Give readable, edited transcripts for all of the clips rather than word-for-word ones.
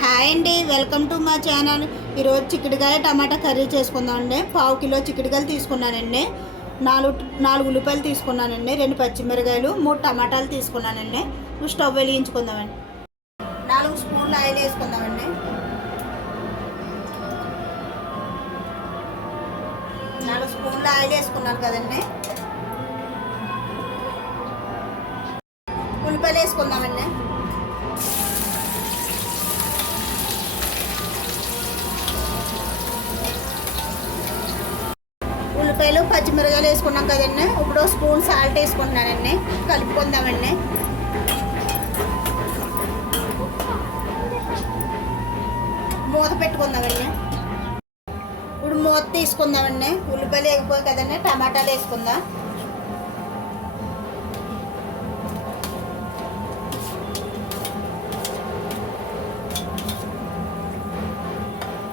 Hi అండి, welcome to మా channel. ఈరోజు చిక్కుడుకాయ టమాటా కర్రీ చేసుకుందామండి. 1/2 కిలో చిక్కుడుకాయలు తీసుకున్నానండి. 4 ఉల్లిపాయలు తీసుకున్నానండి. 2 పచ్చిమిరకాయలు, 3 టమాటాలు తీసుకున్నానండి. స్టవ్ వెలిగించుకుందామండి. 4 స్పూన్ల ఆయిల్ వేసుకుందామండి. 4 స్పూన్ల ఆయిల్ వేసుకున్నాను కదండి. ఉల్లిపాయలు వేసుకుందామండి. ఉల్లిపాయలు పచ్చిమిరకాయలు వేసుకున్నాం కదండి. ఇప్పుడు స్పూన్ సాల్ట్ వేసుకుంటున్నానండి. కలుపుకుందామండి. మూత పెట్టుకుందామండి. ఇప్పుడు మూత తీసుకుందామండి. ఉల్లిపాయలు వేగిపోయి కదండి, టమాటాలు వేసుకుందాం.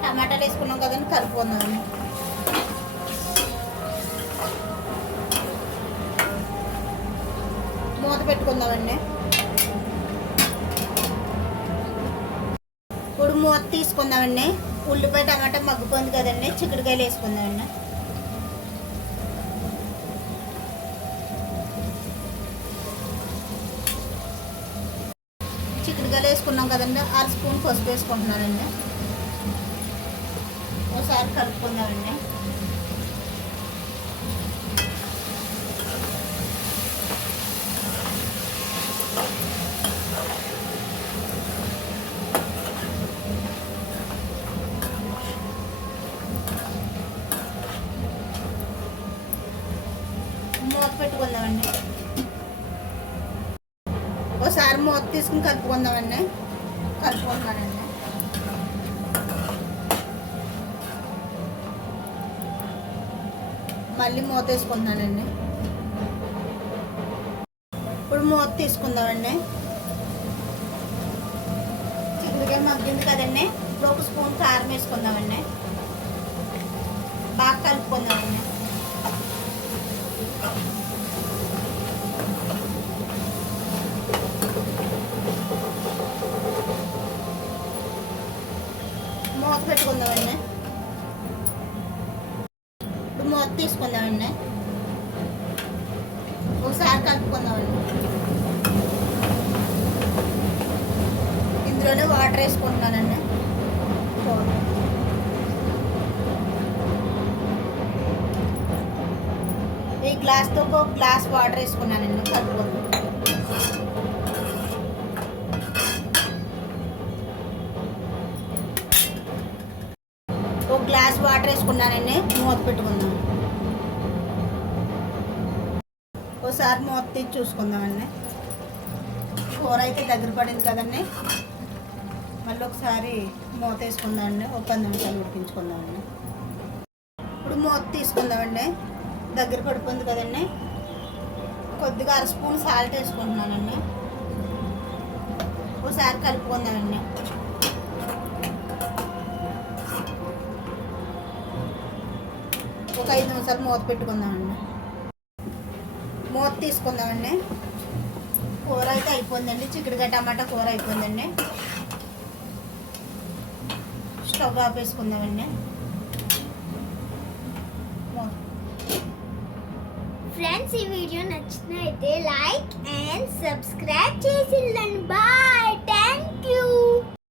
టమాటాలు వేసుకున్నాం కదండి, కలుపుకుందామండి. మూత పెట్టుకుందామండి. ఇప్పుడు మూత తీసుకుందామండి. ఉల్లిపాయ టమాటా మగ్గిపోయింది కదండి, చిక్కుడుకాయలు వేసుకుందామండి. చిక్కుడుకాయలు వేసుకున్నాం కదండి, 1/2 స్పూన్ పసుపు వేసుకుంటున్నానండి. ఒకసారి కలుపుకుందామండి. మూత పెట్టుకుందామండి. ఒకసారి మూత తీసుకుని కలుపుకుందామండి. కలుపుకుంటున్నానండి. మళ్ళీ మూత వేసుకుంటున్నానండి. ఇప్పుడు మూత తీసుకుందామండి. చిక్కుడుకాయ మగ్గింది కదండి. ఇప్పుడు 1 స్పూన్ కారం వేసుకుందామండి. బాగా కలుపుకుందామండి. మూత పెట్టుకుందామండి. ఇప్పుడు మూత తీసుకుందామండి. ఒకసారి కలుపుకుందామండి. ఇందులోనే వాటర్ వేసుకుంటున్నానండి. ఈ గ్లాస్తో 1 గ్లాస్ వాటర్ వేసుకున్నానండి. కలుపుకుందాం. గ్లాస్ వాటర్ వేసుకున్నానండి. మూత పెట్టుకుందాం. ఒకసారి మూత తీసి చూసుకుందామండి. కూర అయితే దగ్గర పడింది కదండి. మళ్ళీ ఒకసారి మూత వేసుకుందామండి. 10 నిమిషాలు ఉడికించుకుందామండి. ఇప్పుడు మూత తీసుకుందామండి. దగ్గర పడిపోయింది కదండి. కొద్దిగా 1/2 స్పూన్ సాల్ట్ వేసుకుంటున్నానండి. ఒకసారి కలుపుకుందామండి. ఒక 5 నిమిషాలు మూత పెట్టుకుందామండి. మూత తీసుకుందామండి. కూర అయితే అయిపోయిందండి. చిక్కుడుకాయ టమాటా కూర అయిపోయిందండి. స్టవ్ ఆపేసుకుందామండి. ఫ్రెండ్స్, ఈ వీడియో నచ్చినైతే లైక్ అండ్ సబ్స్క్రైబ్ చేసి బాయ్. Thank you.